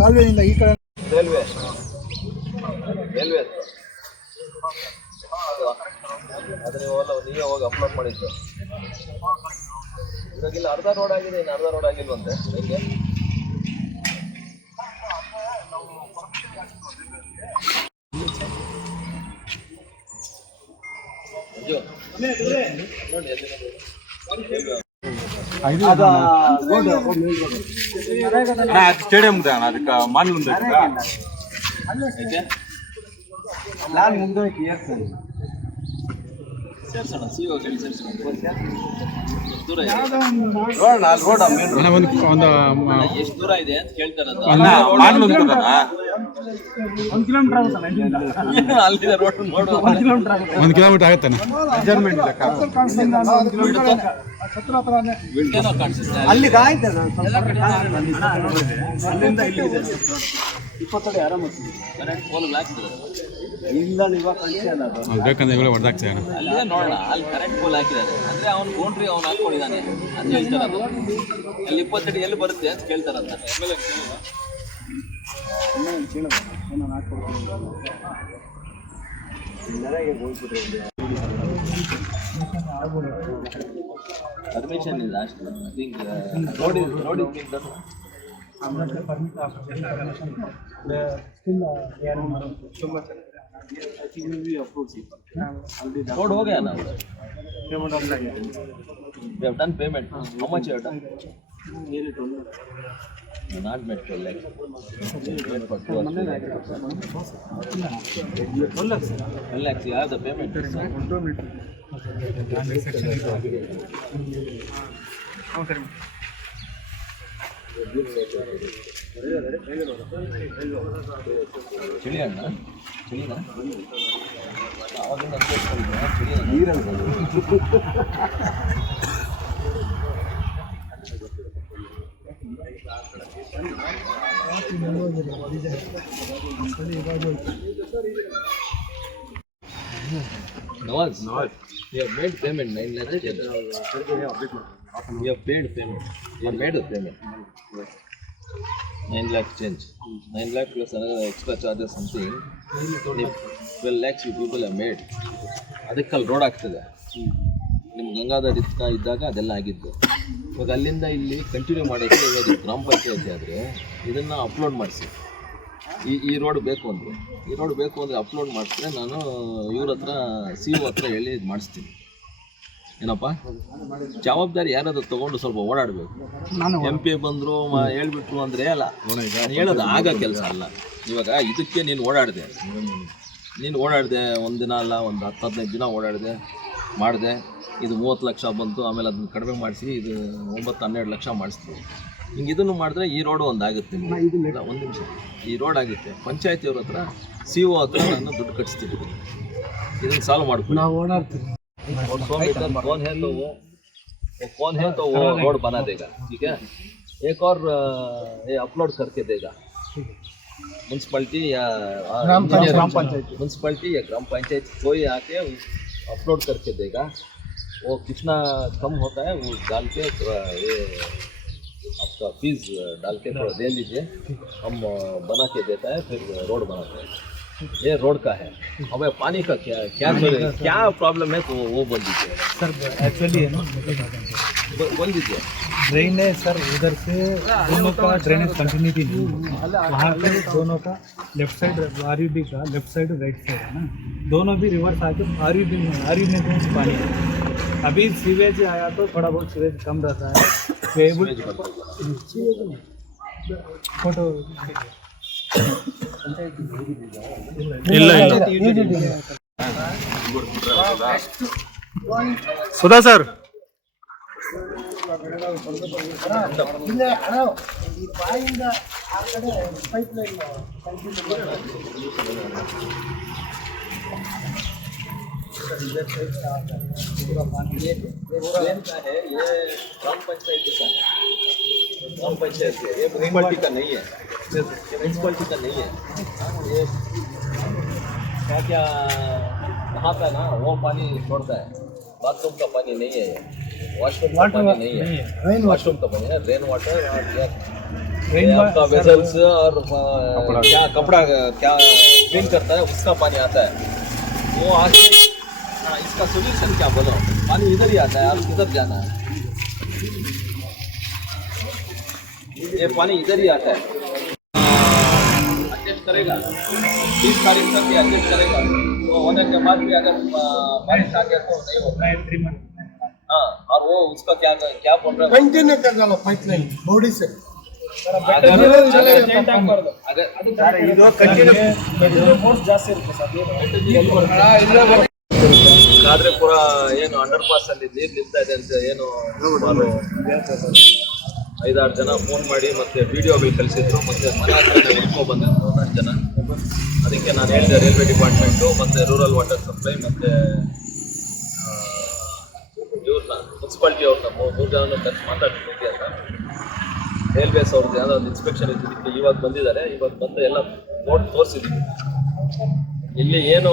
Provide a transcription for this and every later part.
ಕಾಲುವೆಯಿಂದ ಈ ಕಡೆ railway railway ಅದು ನೀವು ಹೋಗಿ ಅಪ್ಲೋಡ್ ಮಾಡಿದ್ದು. ಇವಾಗ ಇಲ್ಲಿ ಅರ್ಧ ರೋಡ್ ಆಗಿದೆ, ಇನ್ನು ಅರ್ಧ ರೋಡ್ ಆಗಿಲ್ವಂತೆ ಹೆಂಗೆ? ಅಯ್ಯೋ. ನೋಡಿ ಎಲ್ಲಿದೆ? ಸ್ಟೇಡಿಯಂ ಅದಕ್ಕೆ ನಾನು ಇದೆ. ಒಂದು ಒಂದು ಎಷ್ಟು ದೂರ ಇದೆ ಅಂತ ಕೇಳ್ತಾರದು ಮಾನ್ಯ ಒಂದು ಕಿಲೋಮೀಟರ್ ಆಗುತ್ತಲ್ಲ ಇಲ್ಲಿಂದ ಅಲ್ಲಿದೆ? ರೋಡ್ ಒಂದು ಕಿಲೋಮೀಟರ್ ಆಗುತ್ತೆ ಮೆಜರ್ಮೆಂಟ್ ಅಲ್ಲಿ ಕಾಯ್ತದೆ ಅಲ್ಲಿಂದ ಇಪ್ಪತ್ತಡಿ ಆರಾಮಾಗ್ತದೆ ಇವಾಗ ಅದು. ಬೇಕಂದ್ರೆ ನೋಡೋಣ ಅಲ್ಲಿ ಕರೆಂಟ್ ಪೋಲ್ ಹಾಕಿದ್ದಾರೆ. ಅಂದ್ರೆ ಅವ್ನು ಬೌಂಡ್ರಿ ಅಲ್ಲಿ ಇಪ್ಪತ್ತಡಿ ಎಲ್ಲಿ ಬರುತ್ತೆ ಅಂತ ಕೇಳ್ತಾರಂತ ಹಾಕ್ಕೊಡ್ತೀನಿ ಅಡ್ಮಿಷನ್ ಇಲ್ಲ ಲಾಸ್ಟ್ ಐ ಥಿಂಕ್ ಆ ಅಚೀವ್ ಮೆವಿ approved tried road ಹೋಗ್ಯಾನಾ payment online bank transfer payment how much I do not payment ಅಣ್ಣ ಚಳಿನಾ ಅವಾಗಿಂದ ಅನ್ಕೊಂಡಿದ್ದೆ ಚಳಿ Nawaz, you have made payment nine lakhs. You have paid payment. You have made a payment. Nine lakh change. Nine lakh plus another extra charges something. Twelve lakhs you people have made. ಅದಕ್ಕೆ ಅಲ್ಲಿ road ಆಗ್ತದೆ ನಿಮ್ಮ ಗಂಗಾಧರ್ ಇದ್ಕ ಇದ್ದಾಗ ಅದೆಲ್ಲ ಆಗಿದ್ದು ಇವಾಗ ಅಲ್ಲಿಂದ ಇಲ್ಲಿ ಕಂಟಿನ್ಯೂ ಮಾಡೋಕ್ಕೆ ಇವಾಗ ಗ್ರಾಮ ಪಂಚಾಯತಿ ಆದರೆ ಇದನ್ನು ಅಪ್ಲೋಡ್ ಮಾಡಿಸಿ ಈ ಈ ರೋಡ್ ಬೇಕು ಅಂದರು. ಈ ರೋಡ್ ಬೇಕು ಅಂದರೆ ಅಪ್ಲೋಡ್ ಮಾಡಿಸಿದ್ರೆ ನಾನು ಇವ್ರ ಹತ್ರ ಸಿ ಒ ಹತ್ರ ಹೇಳಿ ಇದು ಮಾಡಿಸ್ತೀನಿ. ಏನಪ್ಪ? ಜವಾಬ್ದಾರಿ ಯಾರಾದ್ರೂ ತೊಗೊಂಡು ಸ್ವಲ್ಪ ಓಡಾಡಬೇಕು. ನಾನು ಎಂ ಪಿ ಬಂದರು ಹೇಳ್ಬಿಟ್ರು ಅಂದರೆ ಅಲ್ಲ ನಾನು ಹೇಳೋದು ಆಗ ಕೆಲಸ ಅಲ್ಲ. ಇವಾಗ ಇದಕ್ಕೆ ನೀನು ಓಡಾಡಿದೆ. ನೀನು ಓಡಾಡಿದೆ ಒಂದು ದಿನ ಅಲ್ಲ ಒಂದು ಹತ್ತು ಹದಿನೈದು ದಿನ ಓಡಾಡಿದೆ ಮಾಡಿದೆ. ಇದು ಮೂವತ್ತು ಲಕ್ಷ ಬಂತು ಆಮೇಲೆ ಅದನ್ನ ಕಡಿಮೆ ಮಾಡಿಸಿ ಇದು ಒಂಬತ್ತು ಹನ್ನೆರಡು ಲಕ್ಷ ಮಾಡಿಸ್ತೀವಿ ಹಿಂಗೆ ಇದನ್ನು ಮಾಡಿದ್ರೆ ಈ ರೋಡು ಒಂದು ಆಗುತ್ತೆ ನಿಮ್ಗೆ. ಇಲ್ಲ ಒಂದು ನಿಮಿಷ ಈ ರೋಡ್ ಆಗುತ್ತೆ ಪಂಚಾಯತಿಯವ್ರ ಹತ್ರ ಸಿ ಒ ಹತ್ರ ನಾನು ದುಡ್ಡು ಕಟ್ಸ್ತೀನಿ ಇದನ್ನು ಸಾಲ್ವ್ ಮಾಡ್ಕೊಂಡು ನಾವು ಓಡಾಡ್ತೀವಿ और सौ मीटर कौन है तो वो वो कौन है तो वो रोड बना देगा ठीक है एक और अ, ये अपलोड करके देगा म्यूनसिपलिटी या ग्राम पंचायत। म्यूनसिपलिटी या ग्राम पंचायत कोई आके अपलोड करके देगा वो कितना कम होता है वो डाल के थोड़ा ये आपका फ़ीस डाल के थोड़ा दे लीजिए हम बना के देता है फिर रोड बनाते हैं। ये रोड का है। हमें पानी का क्या क्या क्या प्रॉब्लम है तो वो बोल दीजिए। सर एक्चुअली है ना? बोल दीजिए। ड्रेन है सर उधर से दोनों का ड्रेनेज कंटिन्यूटी नहीं वहाँ पे दोनों का left side R U B का लेफ़्ट साइड राइट साइड है ना? दोनों भी रिवर्स आके आर यू में आर यू में पानी है। अभी सीवेज आया तो थोड़ा बहुत सीवेज कम रहता है। ವೇಬಲ್ ಫೋಟೋ ಇಲ್ಲ ಇಲ್ಲ. Sudha sir. Pipe line drain का है ये ग्राम पंचायत का है ग्राम पंचायत है, ये म्यूनसिपलिटी का नहीं है ये म्यूनसिपलिटी का नहीं है ये क्या क्या वहाँ का ना वो पानी छोड़ता है बाथरूम का पानी नहीं है वॉशरूम का पानी नहीं है वॉशरूम का पानी है रेन वाटर और आपका वेसल्स और क्या कपड़ा क्या क्लीन करता है उसका पानी आता है। वो हाँ, इसका सोल्यूशन क्या बोलो? पानी इधर ही आता है आप किधर जाना है? ये पानी इधर ही आता है। करेगा। तारीख तक भी एडजस्ट करेगा। तो होने के बाद भी अगर बारिश आ गया तो नहीं होगा। थ्री मंथ हाँ और वो उसका क्या क्या बोल रहा है? कंटिन्यू कर डालो पाइपलाइन बॉडी से। अगर अगर ಕಂಟಿನ್ಯೂ ಏನು ಅಂಡರ್ ಪಾಸ್ ಅಲ್ಲಿ ನೀರು ನಿಲ್ತಾ ಇದೆ ಅಂತ ಏನು ಐದಾರು ಜನ ಫೋನ್ ಮಾಡಿ ಮತ್ತೆ ವಿಡಿಯೋಗಳು ಕಳಿಸಿದ್ರು. ಮತ್ತೆ ಮನೆ ಹತ್ರನೇ ಬಂದಿದ್ರು ಒಂದಷ್ಟು ಜನ. ಅದಕ್ಕೆ ನಾನು ಹೇಳಿದೆ ರೈಲ್ವೆ ಡಿಪಾರ್ಟ್ಮೆಂಟು ಮತ್ತೆ ರೂರಲ್ ವಾಟರ್ ಸಪ್ಲೈ ಮತ್ತೆ ಇವ್ರನ್ನ ಮುನ್ಸಿಪಾಲ್ಟಿ ಅವ್ರನ್ನ ಮೂರು ಜನ ಕರೆಸಿ ಮಾತಾಡ್ತೀನಿ ಅಂತ ರೈಲ್ವೇಸ್ ಅವ್ರದ್ದು ಯಾವುದೋ ಒಂದು ಇನ್ಸ್ಪೆಕ್ಷನ್ ಇದ್ದಿದ್ದಕ್ಕೆ ಇವಾಗ ಬಂದಿದ್ದಾರೆ. ಇವಾಗ ಬಂದು ಎಲ್ಲ ನೋಟ್ ತೋರಿಸಿದ್ದೀವಿ ಇಲ್ಲಿ ಏನು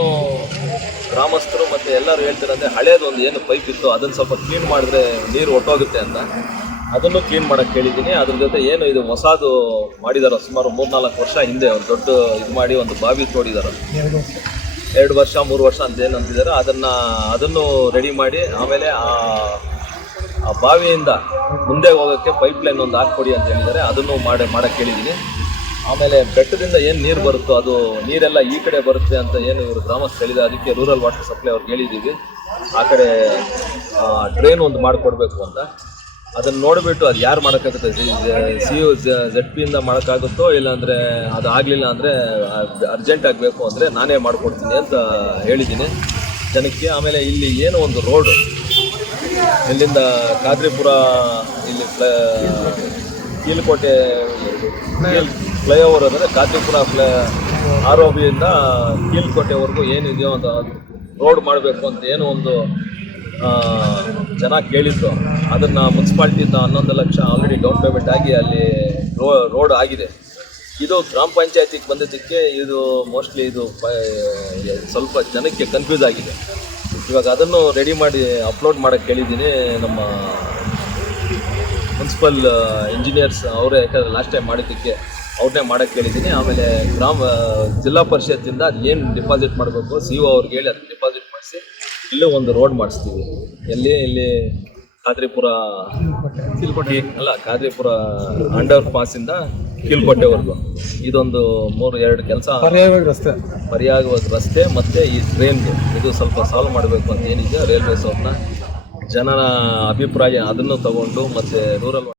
ಗ್ರಾಮಸ್ಥರು ಮತ್ತೆ ಎಲ್ಲರೂ ಹೇಳ್ತಿರಂದ್ರೆ ಹಳೇದು ಒಂದು ಏನು ಪೈಪ್ ಇತ್ತು ಅದನ್ನು ಸ್ವಲ್ಪ ಕ್ಲೀನ್ ಮಾಡಿದ್ರೆ ನೀರು ಒಟ್ಟೋಗುತ್ತೆ ಅಂತ. ಅದನ್ನು ಕ್ಲೀನ್ ಮಾಡಕ್ಕೆ ಕೇಳಿದ್ದೀನಿ. ಅದ್ರ ಜೊತೆ ಏನು ಇದು ಹೊಸದು ಮಾಡಿದಾರೆ ಸುಮಾರು ಮೂರ್ನಾಲ್ಕು ವರ್ಷ ಹಿಂದೆ ಒಂದು ದೊಡ್ಡ ಇದು ಮಾಡಿ ಒಂದು ಬಾವಿ ತೋಡಿದಾರೆ. ಎರಡು ವರ್ಷ. ಮೂರು ವರ್ಷ ಅಂತ ಏನು ಅಂತಿದ್ದಾರೆ. ಅದನ್ನು ಅದನ್ನು ರೆಡಿ ಮಾಡಿ ಆಮೇಲೆ ಆ ಆ ಬಾವಿಯಿಂದ ಮುಂದೆ ಹೋಗೋಕ್ಕೆ ಪೈಪ್ ಲೈನ್ ಒಂದು ಹಾಕ್ಕೊಡಿ ಅಂತ ಹೇಳಿದ್ದಾರೆ. ಅದನ್ನು ಮಾಡಿ ಮಾಡೋಕ್ಕೆ ಹೇಳಿದ್ದೀನಿ ಆಮೇಲೆ ಬೆಟ್ಟದಿಂದ ಏನು ನೀರು ಬರುತ್ತೋ ಅದು ನೀರೆಲ್ಲ ಈ ಕಡೆ ಬರುತ್ತೆ ಅಂತ ಏನು ಇವರು ಗ್ರಾಮಸ್ಥರು ಹೇಳಿದೆ, ಅದಕ್ಕೆ ರೂರಲ್ ವಾಟರ್ ಸಪ್ಲೈ ಅವ್ರಿಗೆ ಹೇಳಿದ್ದೀವಿ ಆ ಕಡೆ ಡ್ರೈನ್ ಒಂದು ಮಾಡಿಕೊಡ್ಬೇಕು ಅಂತ. ಅದನ್ನು ನೋಡಿಬಿಟ್ಟು ಅದು ಯಾರು ಮಾಡೋಕ್ಕಾಗುತ್ತೆ? ಸಿ ಯು ಜೆಡ್ ಪಿಯಿಂದ ಮಾಡೋಕ್ಕಾಗುತ್ತೋ ಇಲ್ಲಾಂದರೆ ಅದು ಆಗಲಿಲ್ಲ ಅಂದರೆ ಅರ್ಜೆಂಟ್ ಆಗಬೇಕು ಅಂದರೆ ನಾನೇ ಮಾಡಿಕೊಡ್ತೀನಿ ಅಂತ ಹೇಳಿದ್ದೀನಿ. ಜನಕ್ಕೆ ಆಮೇಲೆ ಇಲ್ಲಿ ಏನು ಒಂದು ರೋಡ್ ಇಲ್ಲಿಂದ ಕಾದ್ರಿಪುರ ಇಲ್ಲಿ ಕೀಲಕೋಟೆ ಕೀಲ್ ಫ್ಲೈಓವರ್ ಅಂದರೆ ಕಾಜಿಪುರ ಫ್ಲೈ ಆರ್ ಒ ಬಿಯಿಂದ ಕೀಲ್ಕೋಟೆವರೆಗೂ ಏನಿದೆಯೋ ಅಂತ ರೋಡ್ ಮಾಡಬೇಕು ಅಂತ ಏನೋ ಒಂದು ಜನ ಕೇಳಿದ್ರು. ಅದನ್ನು ಮುನ್ಸಿಪಾಲ್ಟಿಯಿಂದ ಹನ್ನೊಂದು ಲಕ್ಷ ಆಲ್ರೆಡಿ ಡೌನ್ ಪೇಮೆಂಟ್ ಆಗಿ ಅಲ್ಲಿ ರೋ, ರೋಡ್ ಆಗಿದೆ. ಇದು ಗ್ರಾಮ ಪಂಚಾಯತಿಗೆ ಬಂದಿದ್ದಕ್ಕೆ ಇದು ಮೋಸ್ಟ್ಲಿ ಇದು ಸ್ವಲ್ಪ ಜನಕ್ಕೆ ಕನ್ಫ್ಯೂಸ್ ಆಗಿದೆ. ಇವಾಗ ಅದನ್ನು ರೆಡಿ ಮಾಡಿ ಅಪ್ಲೋಡ್ ಮಾಡೋಕ್ಕೆ ಕೇಳಿದ್ದೀನಿ ನಮ್ಮ ಮುನ್ಸಿಪಲ್ ಇಂಜಿನಿಯರ್ಸ್ ಅವರೇ ಯಾಕಂದರೆ ಲಾಸ್ಟ್ ಟೈಮ್ ಮಾಡಿದ್ದಕ್ಕೆ. ಅವ್ರನ್ನೇ ಮಾಡೋಕ್ಕೆ ಕೇಳಿದ್ದೀನಿ. ಆಮೇಲೆ ಗ್ರಾಮ ಜಿಲ್ಲಾ ಪರಿಷತ್ತಿಂದ ಅದು ಏನು ಡಿಪಾಸಿಟ್ ಮಾಡಬೇಕು ಸಿ ಒ ಅವ್ರಿಗೆ ಹೇಳಿ ಅದನ್ನು ಡಿಪಾಸಿಟ್ ಮಾಡಿಸಿ ಇಲ್ಲೇ ಒಂದು ರೋಡ್ ಮಾಡಿಸ್ತೀವಿ. ಎಲ್ಲಿ ಇಲ್ಲಿ ಖಾದ್ರಿಪುರ ಕಿಲ್ಕೋಟೆ. ಅಲ್ಲ ಖಾದ್ರಿಪುರ ಅಂಡರ್ ಪಾಸಿಂದ ಕಿಲ್ಕೋಟೆವರೆಗೂ ಇದೊಂದು ಮೂರು ಎರಡು ಕೆಲಸ ಪರ್ಯಾಯವಾಗಿ ರಸ್ತೆ. ಪರ್ಯಾಯವಾಗಿ ರಸ್ತೆ ಮತ್ತು ಈ ಟ್ರೈನ್ಗೆ ಇದು ಸ್ವಲ್ಪ ಸಾಲ್ವ್ ಮಾಡಬೇಕು ಅಂತ ಏನಿದೆ ರೈಲ್ವೆ ಅವ್ರನ್ನ ಜನರ ಅಭಿಪ್ರಾಯ ಅದನ್ನು ತಗೊಂಡು ಮತ್ತು ರೂರಲ್